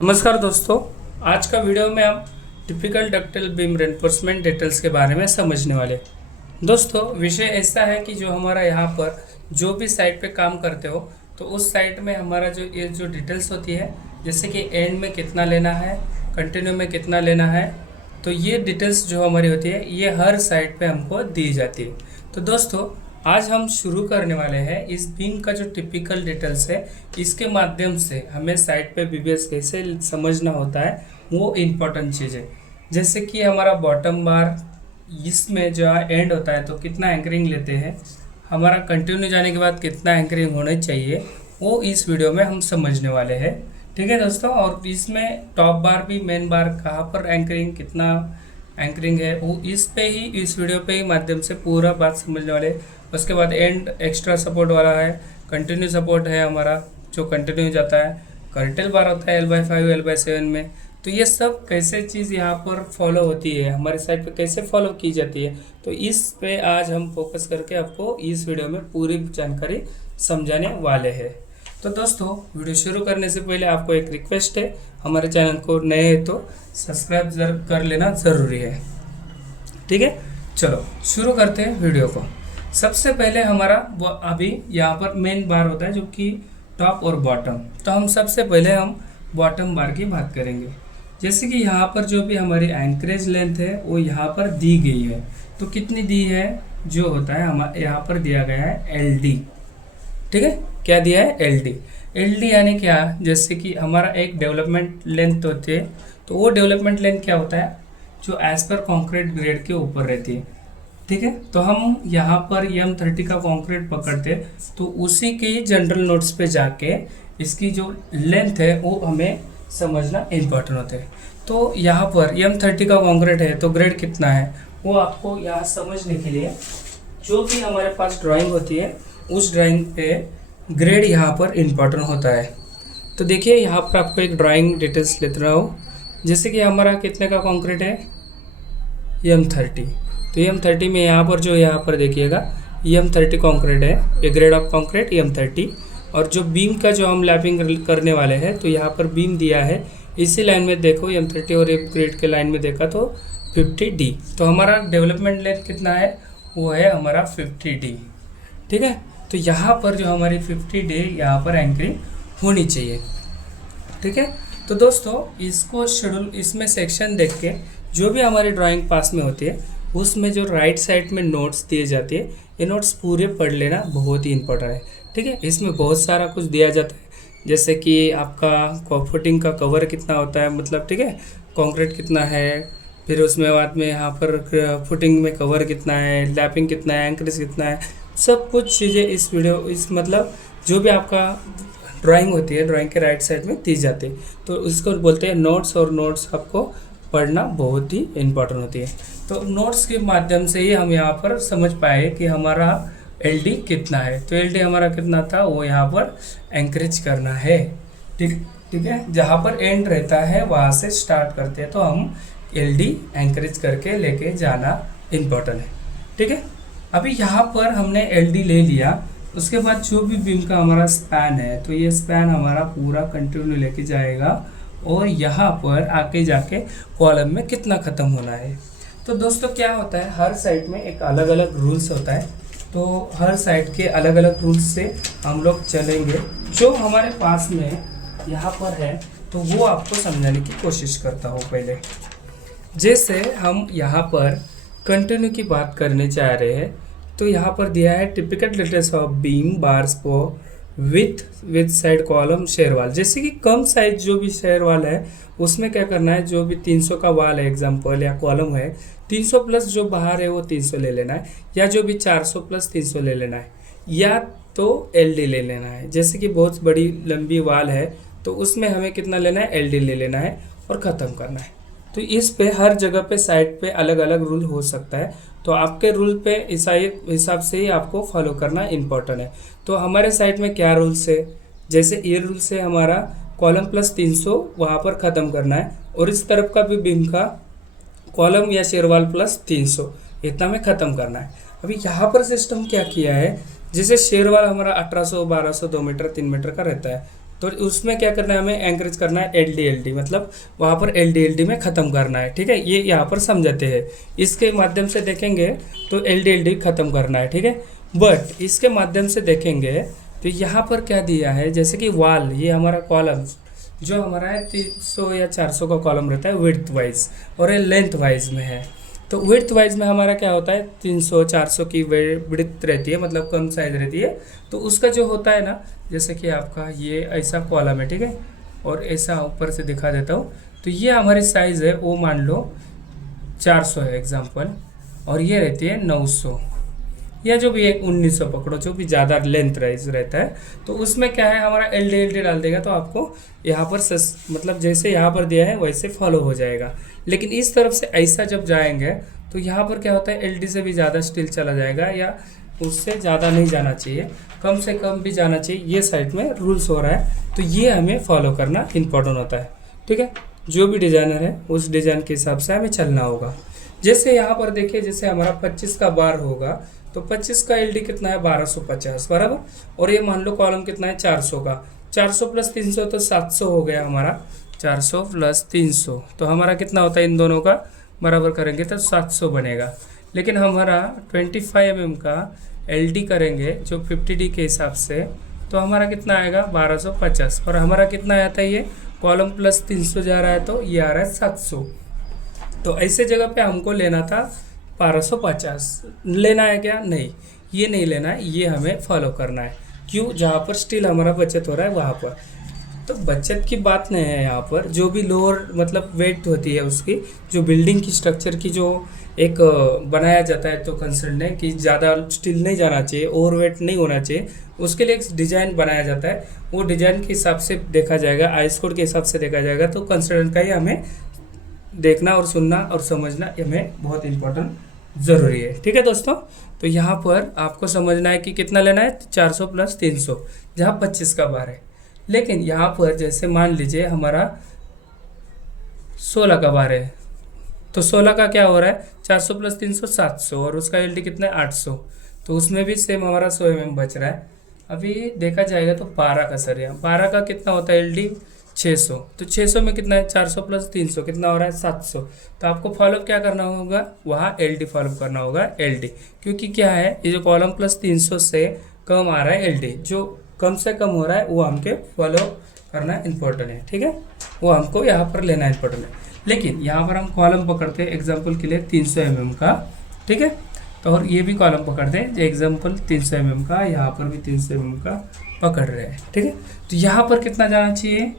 नमस्कार दोस्तों। आज का वीडियो में हम typical ductile beam reinforcement details के बारे में समझने वाले। दोस्तों विषय ऐसा है कि जो हमारा यहाँ पर जो भी साइट पे काम करते हो तो उस साइट में हमारा जो डिटेल्स होती है, जैसे कि एंड में कितना लेना है, कंटिन्यू में कितना लेना है, तो ये डिटेल्स जो हमारी होती है ये हर साइट पे हमको दी जाती है। तो दोस्तों आज हम शुरू करने वाले हैं इस बीम का जो टिपिकल डिटेल्स है, इसके माध्यम से हमें साइट पे बीबीएस कैसे समझना होता है वो इम्पोर्टेंट चीज़ है। जैसे कि हमारा बॉटम बार इसमें जो एंड होता है तो कितना एंकरिंग लेते हैं, हमारा कंटिन्यू जाने के बाद कितना एंकरिंग होना चाहिए, वो इस वीडियो में हम समझने वाले हैं। ठीक है दोस्तों। और इसमें टॉप बार भी, मेन बार कहाँ पर एंकरिंग, कितना एंकरिंग है, वो इस पे ही, इस वीडियो पे ही माध्यम से पूरा बात समझने वाले। उसके बाद एंड एक्स्ट्रा सपोर्ट वाला है, कंटिन्यू सपोर्ट है हमारा जो कंटिन्यू जाता है, कर्टेल बार होता है L/5 L/7 में। तो ये सब कैसे चीज़ यहाँ पर फॉलो होती है, हमारे साइट पे कैसे फॉलो की जाती है, तो इस पे आज हम फोकस करके आपको इस वीडियो में पूरी जानकारी समझाने वाले हैं। तो दोस्तों वीडियो शुरू करने से पहले आपको एक रिक्वेस्ट है, हमारे चैनल को नए हैं तो सब्सक्राइब कर लेना ज़रूरी है। ठीक है, चलो शुरू करते हैं वीडियो को। सबसे पहले हमारा वो अभी यहाँ पर मेन बार होता है जो कि टॉप और बॉटम। तो हम सबसे पहले हम बॉटम बार की बात करेंगे। जैसे कि यहाँ पर जो भी हमारी एंकरेज लेंथ है वो यहाँ पर दी गई है। तो कितनी दी है, जो होता है हमारे यहाँ पर दिया गया है LD। ठीक है, क्या दिया है LD। LD यानी क्या, जैसे कि हमारा एक डेवलपमेंट लेंथ होती है, तो वो डेवलपमेंट लेंथ क्या होता है जो एज पर कॉन्क्रीट ग्रेड के ऊपर रहती है। ठीक है, तो हम यहाँ पर M30 का कंक्रीट पकड़ते तो उसी के जनरल नोट्स पे जाके इसकी जो लेंथ है वो हमें समझना इम्पोर्टेंट होता है। तो यहाँ पर M30 का कंक्रीट है तो ग्रेड कितना है वो आपको यहाँ समझने के लिए जो भी हमारे पास ड्राइंग होती है उस ड्राइंग पे ग्रेड यहाँ पर इम्पोर्टेंट होता है। तो देखिए यहाँ पर आपको एक ड्राइंग डिटेल्स लेते रहा हूँ। जैसे कि हमारा कितने का कंक्रीट है M30, तो M30 में यहाँ पर देखिएगा M30 कंक्रीट है, ये ग्रेड ऑफ कंक्रीट M30। और जो बीम का जो हम लैपिंग करने वाले हैं तो यहाँ पर बीम दिया है, इसी लाइन में देखो M30 और एक ग्रेड के लाइन में देखा तो 50D। तो हमारा डेवलपमेंट लेंथ कितना है, वो है हमारा 50D। ठीक है, तो यहाँ पर जो हमारी 50D यहाँ पर एंकरिंग होनी चाहिए। ठीक है, तो दोस्तों इसको शेड्यूल, इसमें सेक्शन देख के जो भी हमारी ड्राइंग पास में होती है उसमें जो राइट साइड में नोट्स दिए जाते हैं, ये नोट्स पूरे पढ़ लेना बहुत ही इंपॉर्टेंट है। ठीक है, इसमें बहुत सारा कुछ दिया जाता है, जैसे कि आपका फुटिंग का कवर कितना होता है, मतलब ठीक है, कंक्रीट कितना है, फिर उसमें बाद में यहाँ पर फुटिंग में कवर कितना है, लैपिंग कितना है, एंकरेज कितना है, सब कुछ चीज़ें इस वीडियो, इस मतलब जो भी आपका ड्राइंग होती है ड्राइंग के राइट साइड में दी जाती है, तो इसको बोलते हैं नोट्स। और नोट्स आपको पढ़ना बहुत ही इम्पोर्टेंट होती है। तो नोट्स के माध्यम से ही हम यहाँ पर समझ पाए कि हमारा LD कितना है। तो LD हमारा कितना था वो यहाँ पर एंकरेज करना है। ठीक है, जहाँ पर एंड रहता है वहाँ से स्टार्ट करते हैं, तो हम LD एंकरेज करके लेके जाना इम्पोर्टेंट है। ठीक है, अभी यहाँ पर हमने LD ले लिया, उसके बाद जो भी बीम का हमारा स्पैन है तो ये स्पैन हमारा पूरा कंटिन्यू लेके जाएगा और यहाँ पर आके जाके कॉलम में कितना ख़त्म होना है। तो दोस्तों क्या होता है, हर साइट में एक अलग अलग रूल्स होता है, तो हर साइट के अलग अलग रूल्स से हम लोग चलेंगे। जो हमारे पास में यहाँ पर है तो वो आपको समझाने की कोशिश करता हूँ। पहले जैसे हम यहाँ पर कंटिन्यू की बात करने जा रहे हैं, तो यहाँ पर दिया है typical details of beam bars for with side column share वाल। जैसे कि कम साइज जो भी शेयर वाल है उसमें क्या करना है, जो भी 300 का वाल है एग्जांपल या कॉलम है, 300 प्लस जो बाहर है वो 300 ले लेना है, या जो भी 400 प्लस 300 ले लेना है, या तो LD ले लेना है। जैसे कि बहुत बड़ी लंबी वाल है तो उसमें हमें कितना लेना है, LD ले लेना है और ख़त्म करना है। तो इस पे हर जगह पे साइट पे अलग अलग रूल हो सकता है, तो आपके रूल पे हिसाब से ही आपको फॉलो करना इम्पोर्टेंट है। तो हमारे साइट में क्या रूल्स है, जैसे ये रूल से हमारा कॉलम प्लस 300 वहाँ पर ख़त्म करना है, और इस तरफ का भी बीम का कॉलम या शेरवाल प्लस 300 इतना में ख़त्म करना है। अभी यहाँ पर सिस्टम क्या किया है, जैसे शेरवाल हमारा 1800 1200 2 मीटर 3 मीटर का रहता है, तो उसमें क्या करना है, हमें एंकरेज करना है LD मतलब वहाँ पर LD में ख़त्म करना है। ठीक है, ये यहाँ पर समझाते हैं, इसके माध्यम से देखेंगे तो LD ख़त्म करना है। ठीक है, बट इसके माध्यम से देखेंगे तो यहाँ पर क्या दिया है, जैसे कि वाल, ये हमारा कॉलम जो हमारा है 300 या 400 का कॉलम रहता है विड्थ वाइज, और ये लेंथ वाइज में है। तो विड्थ वाइज में हमारा क्या होता है, 300-400 की विड्थ रहती है, मतलब कम साइज रहती है। तो उसका जो होता है ना, जैसे कि आपका ये ऐसा कॉलम है, ठीक है, और ऐसा ऊपर से दिखा देता हूँ, तो ये हमारी साइज़ है वो मान लो 400 है एग्जाम्पल, और ये रहती है 900 या जो भी है 1900 पकड़ो, जो भी ज़्यादा लेंथ राइज रहता है। तो उसमें क्या है, हमारा LD डाल देगा तो आपको यहाँ पर मतलब जैसे यहाँ पर दिया है वैसे फॉलो हो जाएगा। लेकिन इस तरफ से ऐसा जब जाएंगे तो यहाँ पर क्या होता है, LD से भी ज़्यादा स्टील चला जाएगा, या उससे ज़्यादा नहीं जाना चाहिए, कम से कम भी जाना चाहिए। ये साइड में रूल्स हो रहा है, तो ये हमें फॉलो करना इम्पोर्टेंट होता है। ठीक है, जो भी डिज़ाइनर है उस डिज़ाइन के हिसाब से हमें चलना होगा। जैसे यहाँ पर देखिए, जैसे हमारा 25 का बार होगा तो 25 का LD कितना है, 1250 बराबर, और ये मान लो कॉलम कितना है 400 का, 400 + 300 तो 700 हो गया हमारा, 400 + 300 तो हमारा कितना होता है, इन दोनों का बराबर करेंगे तो 700 बनेगा। लेकिन हमारा 25 mm का LD करेंगे जो 50D के हिसाब से, तो हमारा कितना आएगा 1250, और हमारा कितना आता है, ये कॉलम प्लस 300 जा रहा है तो ये आ रहा है 700। तो ऐसे जगह पे हमको लेना था 1250, लेना है क्या, नहीं, ये नहीं लेना है, ये हमें फॉलो करना है। क्यों, जहाँ पर स्टील हमारा बचत हो रहा है वहाँ पर। तो बचत की बात नहीं है यहाँ पर, जो भी लोअर मतलब वेट होती है उसकी, जो बिल्डिंग की स्ट्रक्चर की जो एक बनाया जाता है, तो कंसर्न है कि ज़्यादा स्टील नहीं जाना चाहिए, ओवर वेट नहीं होना चाहिए, उसके लिए एक डिज़ाइन बनाया जाता है। वो डिज़ाइन के हिसाब से देखा जाएगा, आईएस कोड के हिसाब से देखा जाएगा। तो कंसल्टेंट का ही हमें देखना और सुनना और समझना हमें बहुत इम्पोर्टेंट ज़रूरी है। ठीक है दोस्तों, तो यहाँ पर आपको समझना है कि कितना लेना है, 400 + 300, जहाँ 25 का बार है। लेकिन यहाँ पर जैसे मान लीजिए हमारा 16 का बार है, तो 16 का क्या हो रहा है, 400 + 300 700, और उसका LD कितना है 800, तो उसमें भी सेम हमारा 100 mm बच रहा है। अभी देखा जाएगा तो 12 का सरिया, 12 का कितना होता है LD 600, तो 600 में कितना है, 400 + 300 कितना हो रहा है 700। तो आपको फॉलो क्या करना होगा, वहाँ LD फॉलो करना होगा, LD, क्योंकि क्या है, ये जो कॉलम प्लस 300 से कम आ रहा है LD, जो कम से कम हो रहा है वो हमके फॉलो करना इंपॉर्टेंट है। ठीक है, वो हमको यहाँ पर लेना इंपॉर्टेंट है। लेकिन यहाँ पर हम कॉलम पकड़ते हैं एग्जाम्पल के लिए 300 mm का, ठीक है, तो और ये भी कॉलम पकड़ते हैं एग्जाम्पल 300 mm का, यहाँ पर भी 300 mm का पकड़ रहे हैं। ठीक है, तो यहाँ पर कितना जाना चाहिए,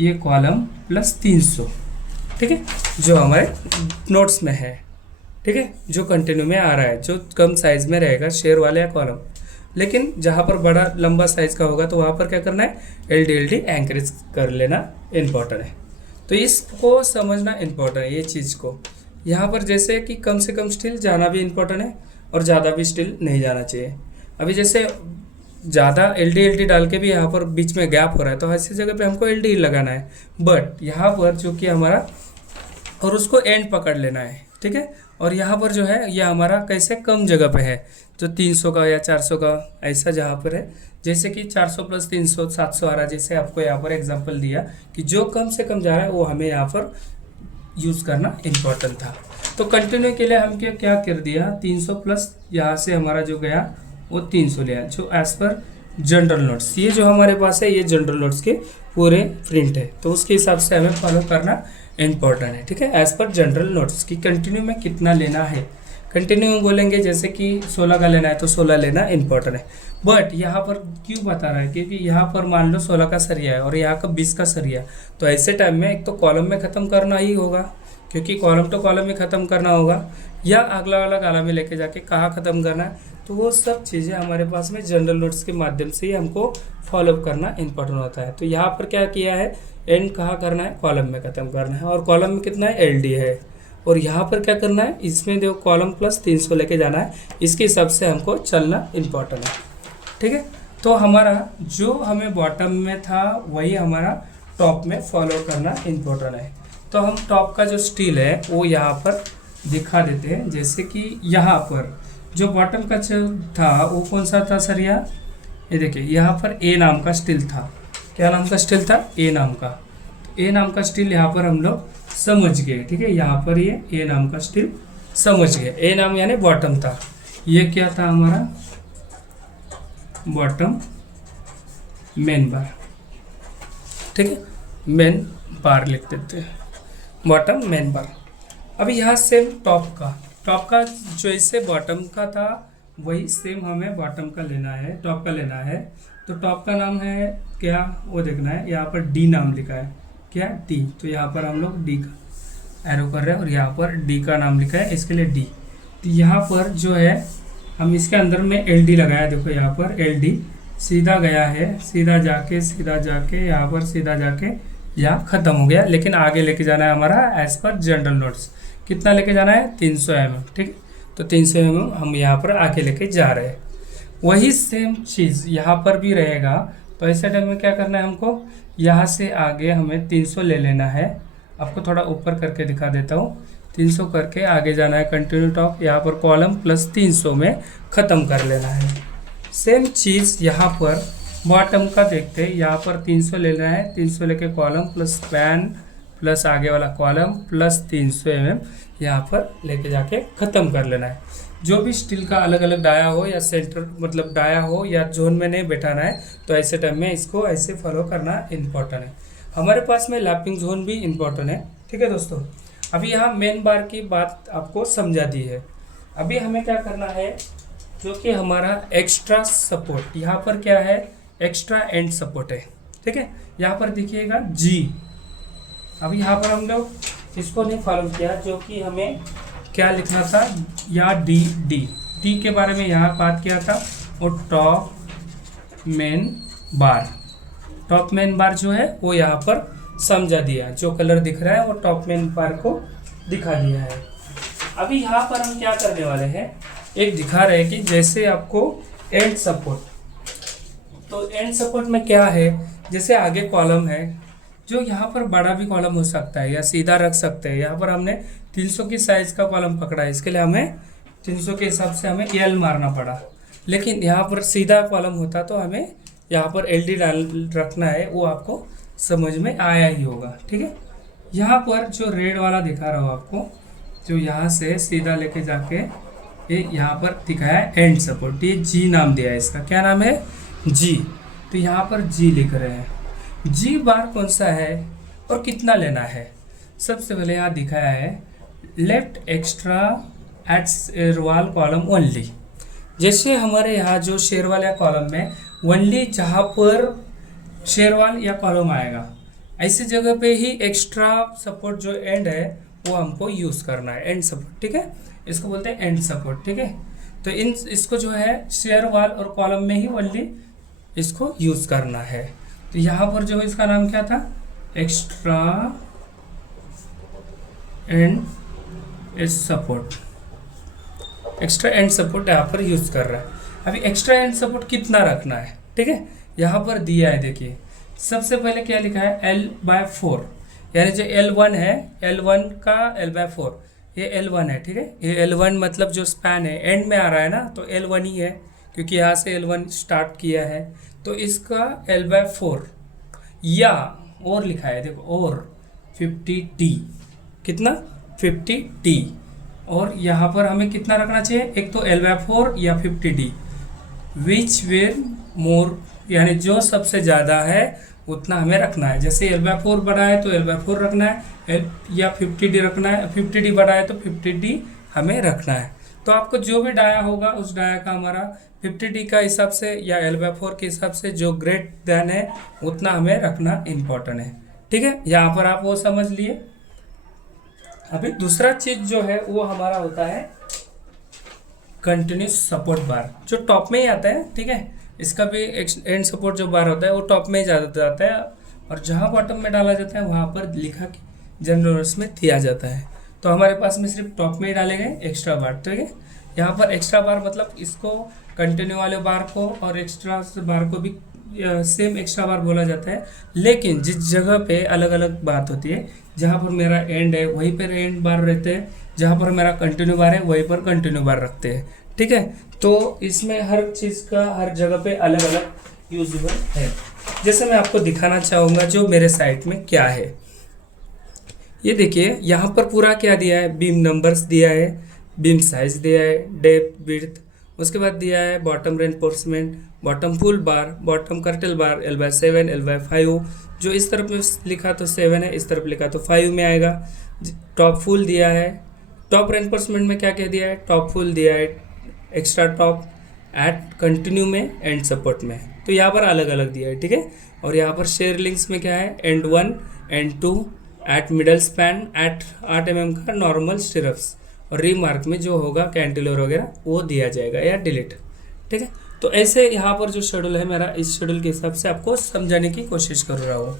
ये कॉलम प्लस 300, ठीक है, जो हमारे नोट्स में है। ठीक है, जो कंटिन्यू में आ रहा है, जो कम साइज में रहेगा शेयर वाले या कॉलम। लेकिन जहाँ पर बड़ा लंबा साइज का होगा तो वहाँ पर क्या करना है, LD एंकरेज कर लेना इम्पोर्टेंट है। तो इसको समझना इम्पोर्टेंट है, ये चीज़ को। यहाँ पर जैसे कि कम से कम स्टील जाना भी इम्पोर्टेंट है और ज़्यादा भी स्टील नहीं जाना चाहिए। अभी जैसे ज़्यादा LD डाल के भी यहाँ पर बीच में गैप हो रहा है, तो ऐसी जगह पे हमको LD लगाना है। बट यहाँ पर जो कि हमारा, और उसको एंड पकड़ लेना है, ठीक है। और यहाँ पर जो है ये हमारा कैसे कम जगह पे है, जो 300 का या 400 का ऐसा जहाँ पर है, जैसे कि 400 + 300 700 आ रहा है, जैसे आपको यहाँ पर एग्जांपल दिया कि जो कम से कम जा रहा है वो हमें यहाँ पर यूज़ करना इम्पोर्टेंट था। तो कंटिन्यू के लिए हम क्या कर दिया, 300 प्लस यहाँ से हमारा जो गया वो 300 लिया, जो एज़ पर जनरल नोट्स, ये जो हमारे पास है ये जनरल नोट्स के पूरे प्रिंट है, तो उसके हिसाब से हमें फॉलो करना इम्पोर्टेंट है। ठीक है, एज़ पर जनरल नोट्स की कंटिन्यू में कितना लेना है, कंटिन्यू बोलेंगे जैसे कि 16 का लेना है तो 16 लेना इम्पोर्टेंट है। बट यहाँ पर क्यों बता रहा है, क्योंकि यहाँ पर मान लो 16 का सरिया है और यहाँ का 20 का सरिया, तो ऐसे टाइम में एक तो कॉलम में ख़त्म करना ही होगा, क्योंकि कॉलम तो कॉलम में ख़त्म करना होगा, या अगला वाला कॉलम में लेके जाके कहाँ ख़त्म करना है, तो वो सब चीज़ें हमारे पास में जनरल नोट्स के माध्यम से ही हमको फॉलो करना इम्पोर्टेंट होता है। तो यहाँ पर क्या किया है, एंड कहाँ करना है, कॉलम में ख़त्म करना है, और कॉलम में कितना है LD है, और यहाँ पर क्या करना है, इसमें देखो कॉलम प्लस 300 लेके जाना है, इसके हिसाब से हमको चलना इम्पोर्टेंट है। ठीक है, तो हमारा जो हमें बॉटम में था वही हमारा टॉप में फॉलो करना इम्पोर्टेंट है। तो हम टॉप का जो स्टील है वो यहाँ पर दिखा देते हैं, जैसे कि यहाँ पर जो बॉटम का जो था वो कौन सा था सरिया, ये देखिए यहाँ पर A नाम का स्टील था, क्या नाम का स्टील था, ए नाम का। ए नाम का स्टील यहाँ पर हम लोग समझ गए, ठीक है। यहाँ पर ये ए नाम का स्टील समझ गए। ए नाम यानी बॉटम था, ये क्या था हमारा बॉटम मेन बार, ठीक है। मेन बार लिख देते हैं, बॉटम मेन बार। अभी यहाँ सेम टॉप का जैसे बॉटम का था वही सेम हमें बॉटम का लेना है, टॉप का लेना है। तो टॉप का नाम है क्या, वो देखना है। यहाँ पर डी नाम लिखा है, क्या डी, तो यहाँ पर हम लोग डी का एरो कर रहे हैं और यहाँ पर डी का नाम लिखा है, इसके लिए डी। तो यहाँ पर जो है हम इसके अंदर में एल डी लगाया, देखो यहाँ पर एल डी सीधा गया है, सीधा जाके यहाँ पर सीधा जाके यहाँ ख़त्म हो गया। लेकिन आगे लेके जाना है हमारा एज पर जनरल नोट्स, कितना लेके जाना है 300 mm, ठीक। तो 300 mm हम यहाँ पर आगे लेके जा रहे हैं। वही सेम चीज़ यहाँ पर भी रहेगा। तो ऐसे टाइम में क्या करना है हमको, यहाँ से आगे हमें 300 ले लेना है। आपको थोड़ा ऊपर करके दिखा देता हूँ। 300 करके आगे जाना है, कंटिन्यू टॉप, यहाँ पर कॉलम प्लस 300 में ख़त्म कर लेना है। सेम चीज़ यहाँ पर बॉटम का देखते हैं, यहाँ पर 300 ले लेना है। 300 लेके कॉलम प्लस स्पैन प्लस आगे वाला कॉलम प्लस 300 mm यहाँ पर लेके जाके ख़त्म कर लेना है। जो भी स्टील का अलग अलग डाया हो या सेंटर मतलब डाया हो या जोन में नहीं बैठाना है, तो ऐसे टाइम में इसको ऐसे फॉलो करना इम्पोर्टेंट है। हमारे पास में लैपिंग जोन भी इम्पोर्टेंट है, ठीक है दोस्तों। अभी यहाँ मेन बार की बात आपको समझा दी है। अभी हमें क्या करना है, जो कि हमारा एक्स्ट्रा सपोर्ट, यहाँ पर क्या है एक्स्ट्रा एंड सपोर्ट है, ठीक है। यहाँ पर देखिएगा जी, अभी यहाँ पर हम लोग इसको नहीं फॉलो किया, जो कि हमें क्या लिखना था, या डी के बारे में यहाँ बात किया था। और टॉप मेन बार जो है वो यहाँ पर समझा दिया, जो कलर दिख रहा है वो टॉप मेन बार को दिखा दिया है। अभी यहाँ पर हम क्या करने वाले हैं, एक दिखा रहे हैं कि जैसे आपको एंड सपोर्ट, तो एंड सपोर्ट में क्या है, जैसे आगे कॉलम है, जो यहाँ पर बड़ा भी कॉलम हो सकता है या सीधा रख सकते हैं। यहाँ पर हमने 300 की साइज का कॉलम पकड़ा है, इसके लिए हमें 300 के हिसाब से हमें एल मारना पड़ा। लेकिन यहाँ पर सीधा कॉलम होता तो हमें यहाँ पर एल डी डाल रखना है, वो आपको समझ में आया ही होगा, ठीक है। यहाँ पर जो रेड वाला दिखा रहा हूँ आपको, जो यहाँ से सीधा लेके जाके ये यहाँ पर दिखाया है एंड सपोर्ट, ये जी नाम दिया है इसका, क्या नाम है जी। तो यहाँ पर जी लिख रहे हैं। जी बार कौन सा है और कितना लेना है, सबसे पहले यहाँ दिखाया है left extra at shear wall column only. जैसे हमारे यहाँ जो शेरवाल या कॉलम में ओनली जहाँ पर शेरवाल या कॉलम आएगा, ऐसी जगह पे ही एक्स्ट्रा सपोर्ट जो एंड है वो हमको यूज़ करना है, एंड सपोर्ट, ठीक है। इसको बोलते हैं एंड सपोर्ट, ठीक है। तो इसको जो है शेरवाल और कॉलम में ही ओनली इसको यूज़ करना है। तो यहाँ पर जो इसका नाम क्या था, extra and support, extra and support यहाँ पर यूज़ कर रहा है। अभी एक्स्ट्रा एंड सपोर्ट कितना रखना है, ठीक है। यहाँ पर दिया है, देखिए सबसे पहले क्या लिखा है L/4, यानी जो L1 है, L1 का L/4, ये L1 है, ठीक है। ये L1 मतलब जो स्पैन है एंड में आ रहा है ना, तो L1 ही है, क्योंकि यहाँ से L1 स्टार्ट किया है। तो इसका L/4 या और लिखा है, देखो और 50D, कितना 50D। और यहाँ पर हमें कितना रखना चाहिए, एक तो L/4 या 50D, विच वेर मोर, यानी जो सबसे ज़्यादा है उतना हमें रखना है। जैसे L/4 बड़ा है तो L/4 रखना है, या 50D रखना है, 50D बड़ा है तो 50D हमें रखना है। तो आपको जो भी डाया होगा उस डाया का हमारा 50D का हिसाब से या L/4 के हिसाब से जो ग्रेट देन है उतना हमें रखना इम्पोर्टेंट है, ठीक है। यहाँ पर आप वो समझ लिए। अभी दूसरा चीज़ जो है वो हमारा होता है कंटिन्यूस सपोर्ट बार, जो टॉप में ही आता है, ठीक है। इसका भी एंड सपोर्ट जो बार होता है वो टॉप में ही ज़्यादा जाता है, और जहाँ बॉटम में डाला जाता है वहाँ पर लिखा कि जनरल नोट्स में दिया जाता है। तो हमारे पास में सिर्फ टॉप में ही डाले गए एक्स्ट्रा बार, ठीक है। यहाँ पर एक्स्ट्रा बार मतलब इसको कंटिन्यू वाले बार को और एक्स्ट्रा बार को भी सेम एक्स्ट्रा बार बोला जाता है। लेकिन जिस जगह पे अलग अलग बात होती है, जहाँ पर मेरा एंड है वहीं पर एंड बार रहते हैं, जहाँ पर मेरा कंटिन्यू बार है वहीं पर कंटिन्यू बार रखते हैं, ठीक है। तो इसमें हर चीज़ का हर जगह पे अलग अलग यूजेबल है। जैसे मैं आपको दिखाना चाहूँगा जो मेरे साइट में क्या है। ये देखिए यहाँ पर पूरा क्या दिया है, बीम नंबर्स दिया है, बीम साइज दिया है, डेप्थ विड्थ, उसके बाद दिया है बॉटम रेनफोर्समेंट, बॉटम फुल बार, बॉटम कर्टल बार, L/7 L/5। जो इस तरफ में लिखा तो 7 है, इस तरफ लिखा तो 5 में आएगा। टॉप फुल दिया है, टॉप रेनफोर्समेंट में क्या क्या दिया है, टॉप फुल दिया है, एक्स्ट्रा टॉप, एट कंटिन्यू में, एंड सपोर्ट में। तो यहाँ पर अलग अलग दिया है, ठीक है। और यहाँ पर शेयर लिंक्स में क्या है, end 1 end 2, at middle span, at 8 mm का नॉर्मल स्टिरप्स, और रिमार्क में जो होगा कैंटिलोर वगैरह वो दिया जाएगा या डिलीट, ठीक है। तो ऐसे यहाँ पर जो शेड्यूल है मेरा, इस शेड्यूल के हिसाब से आपको समझाने की कोशिश कर रहा हूँ।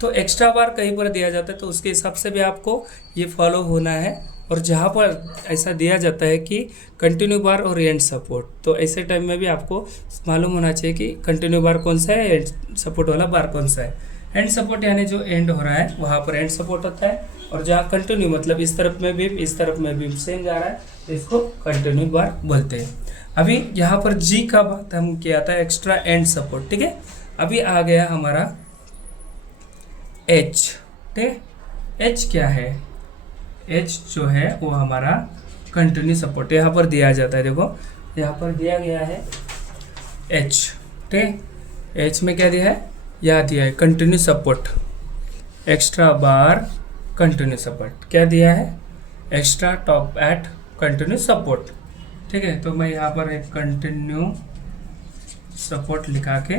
तो एक्स्ट्रा बार कहीं पर दिया जाता है तो उसके हिसाब से भी आपको ये फॉलो होना है। और जहाँ पर ऐसा दिया जाता है कि कंटिन्यू बार और एंड सपोर्ट, तो ऐसे टाइम में भी आपको मालूम होना चाहिए कि कंटिन्यू बार कौन सा है, एंड सपोर्ट वाला बार कौन सा है। एंड सपोर्ट यानी जो एंड हो रहा है वहाँ पर एंड सपोर्ट होता है, और जहाँ कंटिन्यू मतलब इस तरफ में बीम, इस तरफ में बीम सेम जा रहा है, तो इसको कंटिन्यू बार बोलते हैं। अभी यहाँ पर जी का बात हम किया था, एक्स्ट्रा एंड सपोर्ट, ठीक है। अभी आ गया हमारा एच, ठीक है। एच क्या है, एच जो है वो हमारा कंटिन्यू सपोर्ट यहाँ पर दिया जाता है। देखो यहाँ पर दिया गया है एच, ठीक है। एच में क्या दिया है, यहाँ दिया है continue support, extra bar continue support, क्या दिया है, extra top at continue support, ठीक है। तो मैं यहाँ पर एक कंटिन्यू सपोर्ट लिखा के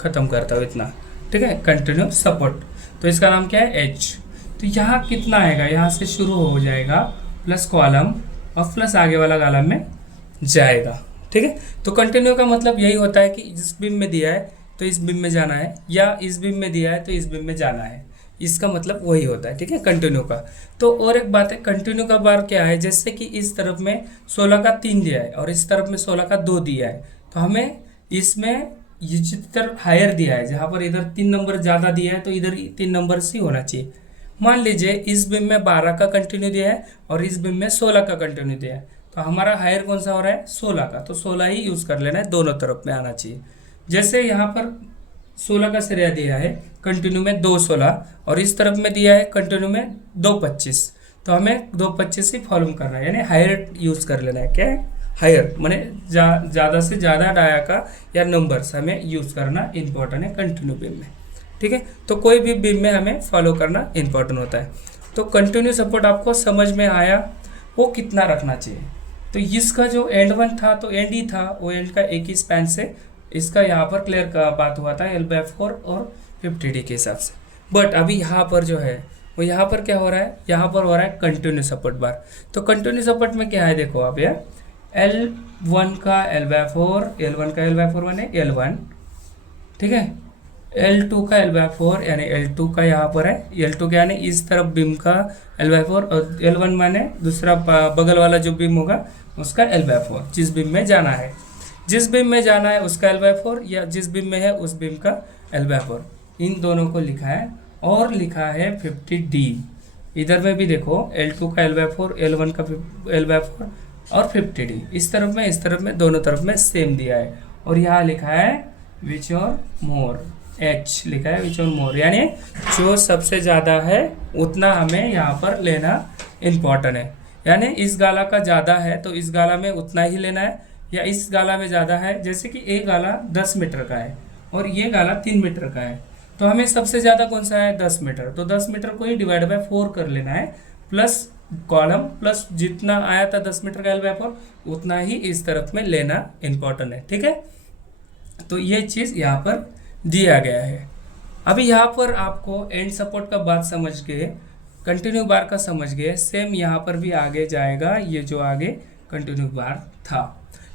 ख़त्म करता हूँ इतना, ठीक है, कंटिन्यू सपोर्ट। तो इसका नाम क्या है, एच। तो यहाँ कितना आएगा, यहाँ से शुरू हो जाएगा प्लस कॉलम और प्लस आगे वाला कॉलम में जाएगा, ठीक है। तो कंटिन्यू का मतलब यही होता है कि जिस बीम में दिया है तो इस बीम में जाना है, या इस बीम में दिया है तो इस बीम में जाना है, इसका मतलब वही होता है, ठीक है, कंटिन्यू का। तो और एक बात है, कंटिन्यू का बार क्या है, जैसे कि इस तरफ में 16 का 3 दिया है और इस तरफ में 16 का 2 दिया है, तो हमें इसमें ये जिधर हायर दिया है, जहाँ पर इधर 3 नंबर ज़्यादा दिया है तो इधर 3 नंबर ही होना चाहिए। मान लीजिए इस बीम में 12 का कंटिन्यू दिया है और इस बीम में 16 का कंटिन्यू दिया है, तो हमारा हायर कौन सा हो रहा है, 16 का, तो 16 ही यूज़ कर लेना है, दोनों तरफ में आना चाहिए। जैसे यहाँ पर 16 का श्रेय दिया है कंटिन्यू में 2/16 और इस तरफ में दिया है कंटिन्यू में 2/25, तो हमें 2/25 ही फॉलो करना है, यानी हायर यूज़ कर लेना है। क्या है, हायर माने ज़्यादा से ज़्यादा डाया का या नंबर्स हमें यूज़ करना इंपॉर्टेंट है कंटिन्यू बीम में, ठीक है। तो कोई भी बीम में हमें फॉलो करना इंपॉर्टेंट होता है। तो कंटिन्यू सपोर्ट आपको समझ में आया, वो कितना रखना चाहिए। तो इसका जो एंड 1 था तो एंड ही था, वो एंड का एक ही स्पैन से इसका यहाँ पर क्लियर का बात हुआ था L/4 और 50D के हिसाब से। बट अभी यहाँ पर जो है वो यहाँ पर क्या हो रहा है, यहाँ पर हो रहा है कंटिन्यू सपोर्ट बार। तो कंटिन्यू सपोर्ट में क्या है, देखो आप यार, L1 का L/4, L1 का L/4 माने L1, ठीक है। L2 का L/4 यानी L2 का यहाँ पर है, L2 का यानी इस तरफ बीम का L/4, और L1 माने दूसरा बगल वाला जो बीम होगा उसका L/4, जिस बीम में जाना है, जिस बीम में जाना है उसका L/4, या जिस बीम में है उस बीम का L/4, इन दोनों को लिखा है। और लिखा है 50D, इधर में भी देखो L2 का L/4, L1 का L/4 और 50D, इस तरफ में दोनों तरफ में सेम दिया है। और यहाँ लिखा है विच और मोर, H लिखा है विच और मोर, यानी जो सबसे ज़्यादा है उतना हमें यहाँ पर लेना इम्पॉर्टेंट है। यानी इस गाला का ज़्यादा है तो इस गाला में उतना ही लेना है, या इस गाला में ज़्यादा है, जैसे कि एक गाला 10 मीटर का है और ये गाला 3 मीटर का है, तो हमें सबसे ज़्यादा कौन सा है, 10 मीटर। तो 10 मीटर को ही डिवाइड बाय 4 कर लेना है, प्लस कॉलम प्लस जितना आया था 10 मीटर का L/4 उतना ही इस तरफ में लेना इम्पॉर्टेंट है, ठीक है। तो ये चीज़ यहाँ पर दिया गया है। अभी यहाँ पर आपको एंड सपोर्ट का बात समझ गए, कंटिन्यू बार का समझ गए, सेम यहाँ पर भी आगे जाएगा, ये जो आगे कंटिन्यू बार था।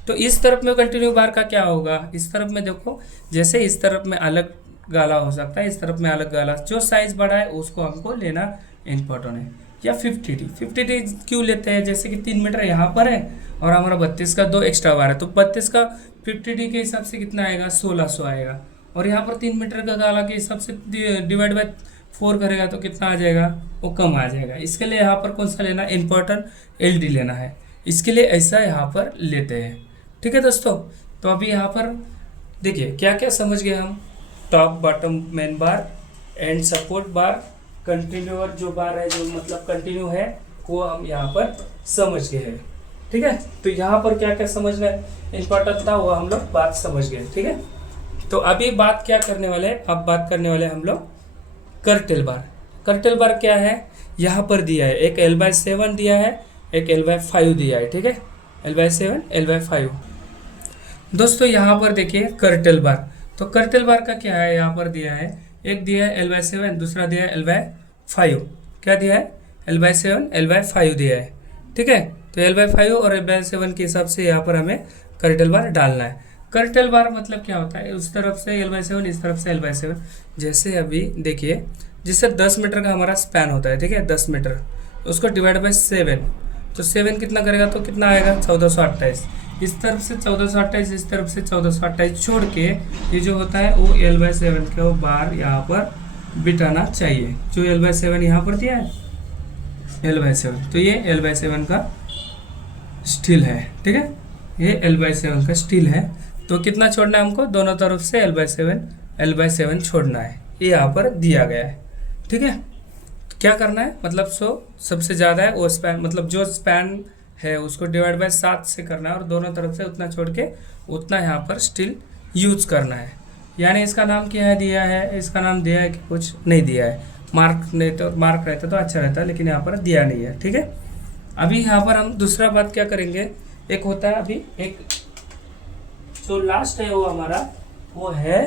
तो इस तरफ में कंटिन्यू बार का क्या होगा, इस तरफ में देखो, जैसे इस तरफ में अलग गाला हो सकता है, इस तरफ में अलग गाला, जो साइज बड़ा है उसको हमको लेना इम्पोर्टेंट है। या 50D क्यों लेते हैं, जैसे कि 3 मीटर यहाँ पर है और हमारा 32 का 2 एक्स्ट्रा बार है, तो 32 का 50D के हिसाब से कितना आएगा, 1600 आएगा। और यहाँ पर 3 मीटर का गाला के हिसाब से डिवाइड बाय 4 करेगा तो कितना आ जाएगा, वो कम आ जाएगा। इसके लिए यहाँ पर कौन सा लेना, इम्पोर्टेंट LD लेना है, इसके लिए ऐसा यहाँ पर लेते हैं, ठीक है दोस्तों। तो अभी यहाँ पर देखिए क्या क्या समझ गए हम। Top bottom main bar and support bar, कंटिन्यूअर जो बार है जो मतलब कंटिन्यू है वो हम यहाँ पर समझ गए हैं। ठीक है, तो यहाँ पर क्या क्या समझना इम्पोर्टेंट था वो हम लोग बात समझ गए। ठीक है, तो अभी बात क्या करने वाले, अब बात करने वाले हम लोग कर्टेल बार। कर्टेल बार क्या है, यहाँ पर दिया है एक L/7 दिया है, एक L/5 दिया है। ठीक है, L/7 L/5। दोस्तों यहाँ पर देखिए कर्टेल बार, तो कर्टेल बार का क्या है, यहाँ पर दिया है एक दिया है L/7, दूसरा दिया है L/5। क्या दिया है, L/7 L/5 दिया है। ठीक है, तो L/5 और L/7 के हिसाब से यहाँ पर हमें कर्टेल बार डालना है। कर्टेल बार मतलब क्या होता है, उस तरफ से L/7 इस तरफ से L/7। जैसे अभी देखिए, जिससे 10 मीटर का हमारा स्पैन होता है, ठीक है 10 मीटर, उसको डिवाइड बाय 7, तो 7 कितना करेगा, तो कितना आएगा 1428। इस तरफ से 1428, इस तरफ से 1428 छोड़ के ये जो होता है वो L/7 का बार यहाँ पर बिठाना चाहिए। जो L/7 यहाँ पर दिया है L/7, तो ये L/7 का स्टील है। ठीक है, ये L/7 का स्टील है। तो कितना छोड़ना है हमको, दोनों तरफ से L/7 छोड़ना है, ये यहाँ पर दिया गया है। ठीक है, तो क्या करना है, मतलब सबसे ज़्यादा है वो स्पैन, मतलब जो स्पैन है उसको डिवाइड बाय 7 से करना है और दोनों तरफ से उतना छोड़ के उतना यहाँ पर स्टील यूज करना है। यानी इसका नाम क्या है दिया है, इसका नाम दिया है कि कुछ नहीं दिया है, मार्क नहीं तो मार्क रहता तो अच्छा रहता, लेकिन यहाँ पर दिया नहीं है। ठीक है, अभी यहाँ पर हम दूसरा बात क्या करेंगे, एक होता है अभी एक जो लास्ट है वो हमारा वो है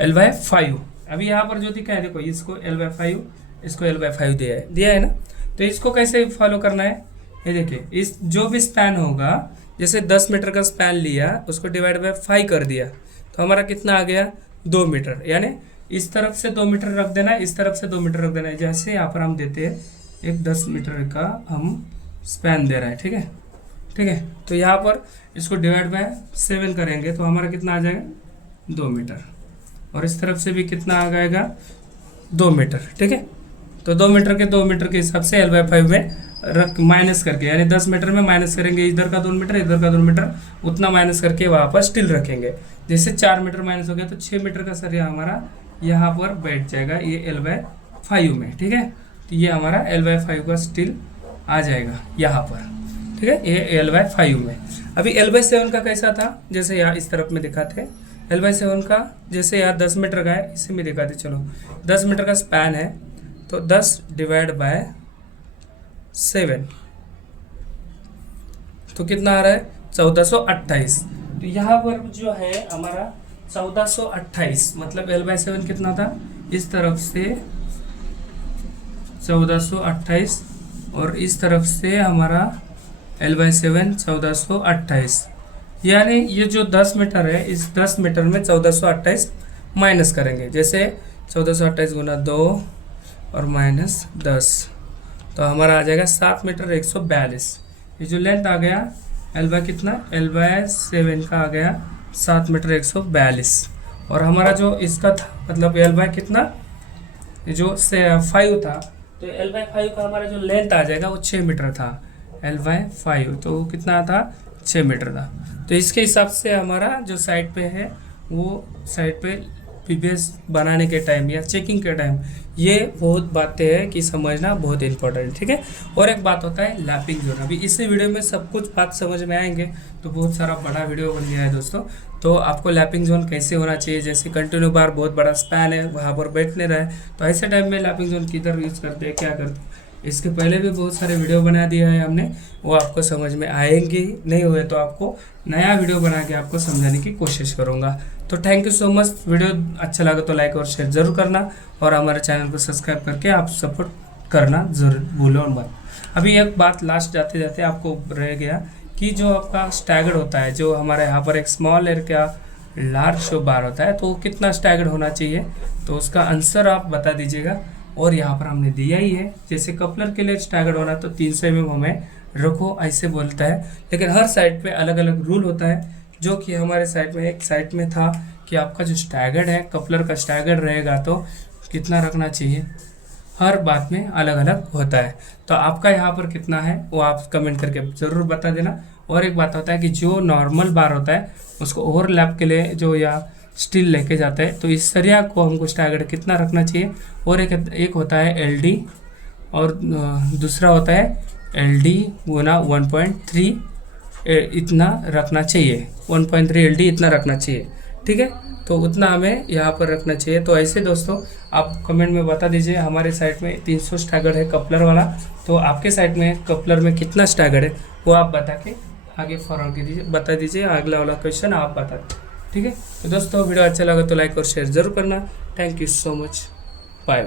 L/5। अभी यहाँ पर जो दिखा है देखो, इसको L/5 इसको L/5 दिया है ना, तो इसको कैसे फॉलो करना है, ये देखिए इस जो भी स्पैन होगा, जैसे 10 मीटर का स्पैन लिया उसको डिवाइड बाय 5 कर दिया, तो हमारा कितना आ गया 2 मीटर। यानी इस तरफ से 2 मीटर रख देना है, इस तरफ से 2 मीटर रख देना है। जैसे यहाँ पर हम देते हैं एक 10 मीटर का हम स्पैन दे रहा है। ठीक है, तो यहाँ पर इसको डिवाइड बाय 7 करेंगे तो हमारा कितना आ जाएगा 2 मीटर, और इस तरफ से भी कितना आ जाएगा 2 मीटर। ठीक है, तो 2 मीटर के हिसाब से L/5 में रख माइनस करके, यानी 10 मीटर में माइनस करेंगे, इधर का 2 मीटर इधर का 2 मीटर, उतना माइनस करके वहाँ पर स्टील रखेंगे। जैसे 4 मीटर माइनस हो गया तो 6 मीटर का सरिया हमारा यहाँ पर बैठ जाएगा ये L/5 में। ठीक है, तो ये हमारा L/5 का स्टील आ जाएगा यहाँ पर। ठीक है, ये L/5 में। अभी L/7 का कैसा था, जैसे यहाँ इस तरफ में दिखाते हैं L/7 का, जैसे यहाँ 10 मीटर का है, इसी में दिखाते चलो 10 मीटर का स्पैन है, तो 10 डिवाइड बाय 7 तो कितना आ रहा है 1428। तो यहाँ पर जो है हमारा 1428, मतलब L/7 कितना था, इस तरफ से 1428 और इस तरफ से हमारा L/7 1428, यानी ये जो 10 मीटर है इस 10 मीटर में 1428 माइनस करेंगे। जैसे 1428 गुना 2 और माइनस 10, तो हमारा आ जाएगा 7 मीटर 142। ये जो लेंथ आ गया कितना L/7 का आ गया 7 मीटर 142, और हमारा जो इसका था मतलब L/ कितना, जो 5 था, तो L/5 का हमारा जो लेंथ आ जाएगा वो 6 मीटर था। L/5 तो कितना था 6 मीटर था। तो इसके हिसाब से हमारा जो साइड पे है वो साइड पे PBS बनाने के टाइम या चेकिंग के टाइम ये बहुत बातें हैं कि समझना बहुत इंपॉर्टेंट। ठीक है, और एक बात होता है लैपिंग जोन। अभी इसी वीडियो में सब कुछ बात समझ में आएंगे, तो बहुत सारा बड़ा वीडियो बन गया है दोस्तों। तो आपको लैपिंग जोन कैसे होना चाहिए, जैसे कंटिन्यू बार बहुत बड़ा स्पैन है वहाँ पर बैठ नहीं रहा है, तो ऐसे टाइम में लैपिंग जोन किधर यूज़ करते हैं क्या करते हैं, इसके पहले भी बहुत सारे वीडियो बना दिया है हमने, वो आपको समझ में आएंगे ही, नहीं हुए तो आपको नया वीडियो बना के आपको समझाने की कोशिश करूँगा। तो thank you so much. Video अच्छा लगा तो लाइक और शेयर ज़रूर करना, और हमारे चैनल को सब्सक्राइब करके आप सपोर्ट करना ज़रूर भूलो मत। अभी एक बात लास्ट जाते जाते आपको रह गया कि जो आपका स्टैगर्ड होता है, जो हमारे यहाँ पर एक स्मॉल एयर का लार्ज जो बार होता है, तो वो कितना स्टैगर्ड होना चाहिए, तो उसका आंसर आप बता दीजिएगा। और यहाँ पर हमने दिया ही है, जैसे कपलर के लिए स्टैगर्ड होना तो 300 mm हमें रखो ऐसे बोलता है, लेकिन हर साइड पे अलग अलग रूल होता है, जो कि हमारे साइड में एक साइड में था कि आपका जो स्टैगर्ड है कपलर का स्टैगर्ड रहेगा तो कितना रखना चाहिए, हर बात में अलग अलग होता है। तो आपका यहाँ पर कितना है वो आप कमेंट करके ज़रूर बता देना। और एक बात होता है कि जो नॉर्मल बार होता है उसको ओवरलैप के लिए जो या स्टील लेके जाता है। तो इस सरिया को हमको स्टैगर्ड कितना रखना चाहिए, और एक होता है एल डी, और दूसरा होता है एल डी गुना 1.3 इतना रखना चाहिए, 1.3 एल डी इतना रखना चाहिए। ठीक है, तो उतना हमें यहाँ पर रखना चाहिए। तो ऐसे दोस्तों आप कमेंट में बता दीजिए, हमारे साइड में 300 स्टैगर्ड है कपलर वाला, तो आपके साइड में कपलर में कितना स्टैगर्ड है वो आप बता के आगे फॉरवर्ड कर दीजिए, बता दीजिए, अगला वाला क्वेश्चन आप बता दीजिए। ठीक है, तो दोस्तों वीडियो अच्छा लगा तो लाइक और शेयर जरूर करना। Thank you so much, bye bye.